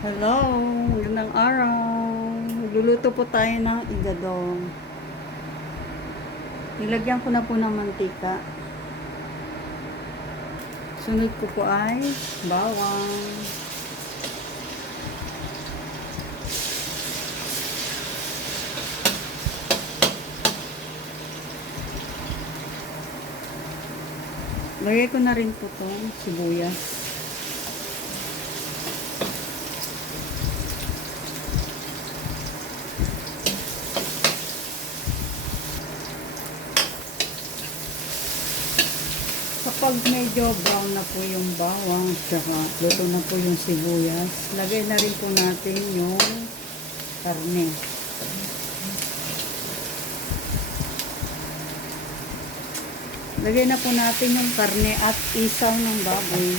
Hello, magandang araw. Magluluto po tayo ng igadong. Nilagyan ko na po ng mantika. Sunod ko po ay bawang. Lagay ko na rin po itong sibuyas. Kapag medyo brown na po yung bawang, tsaka luto na po yung sibuyas, lagay na rin po natin yung karne. Lagay na po natin yung karne at isaw ng baboy.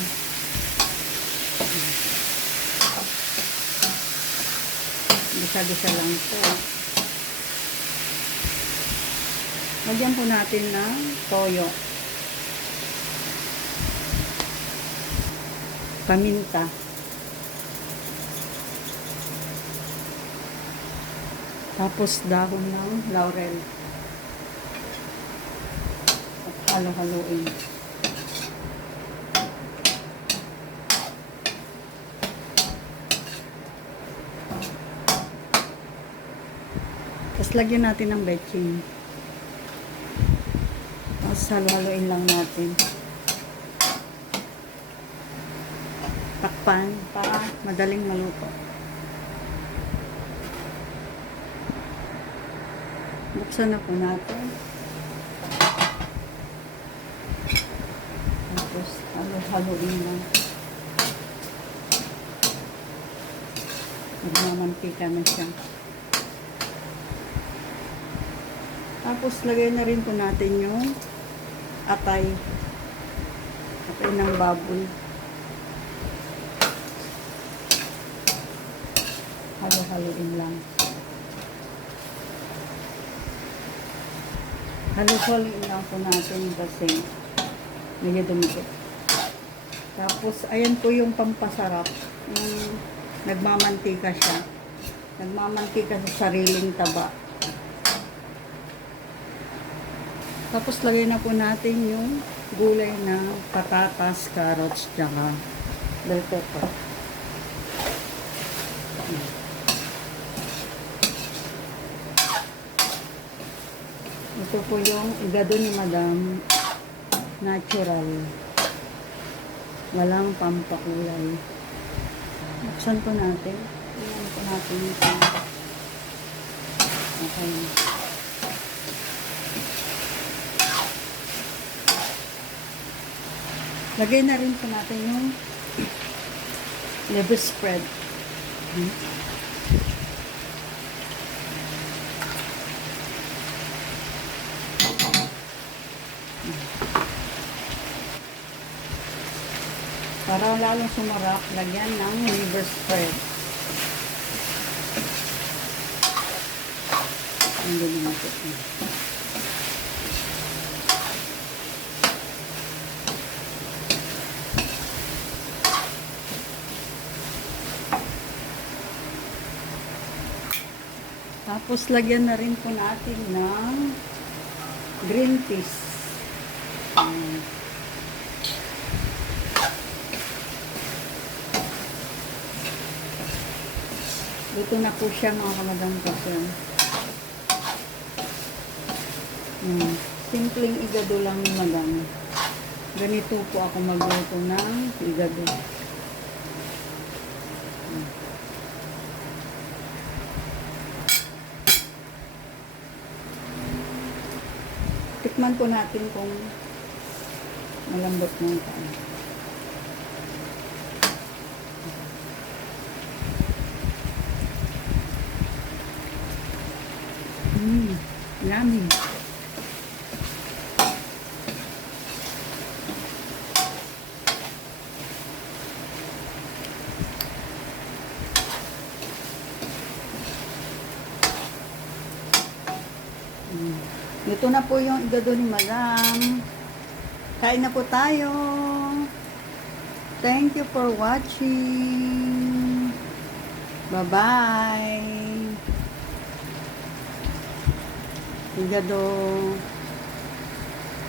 Gisa-gisa lang po. Lagyan po natin ng toyo. Paminta. Tapos dahon ng laurel. At halo-haloin. Tapos lagyan natin ng betching. Tapos halo-haloin lang natin. Takpan para madaling maluto. Buksan na po natin. Tapos halo-haloin lang. Nagmamantika na siya. Tapos lagay na rin po natin yung atay. Atay ng baboy. Halo-haloin lang. Halo-haloin lang po natin kasi medyo dumikit. Tapos, ayan po yung pampasarap. Yung nagmamantika siya. Nagmamantika sa sariling taba. Tapos, lagay na po natin yung gulay na patatas, carrots, tsaka bell pepper. Ito po yung igado ni Madam. Natural. Walang pampakulay. Buksan po natin. Tingnan po natin ito. Okay. Lagay na rin po natin yung liver spread. Hmm. Para lalong sumarap, lagyan ng liver spread. Naman ito. Tapos lagyan na rin po natin ng green peas. Luto na po siya mga kamadang pasyon. Hmm. Simpleng igado lang madam. Ganito po ako magluto ng igado. Hmm. Tikman po natin kung malambot ng kaan. Mmm, yummy. Mm. Ito na po yung igado ni Madam. Kain na po tayo. Thank you for watching. Bye-bye. Obrigado.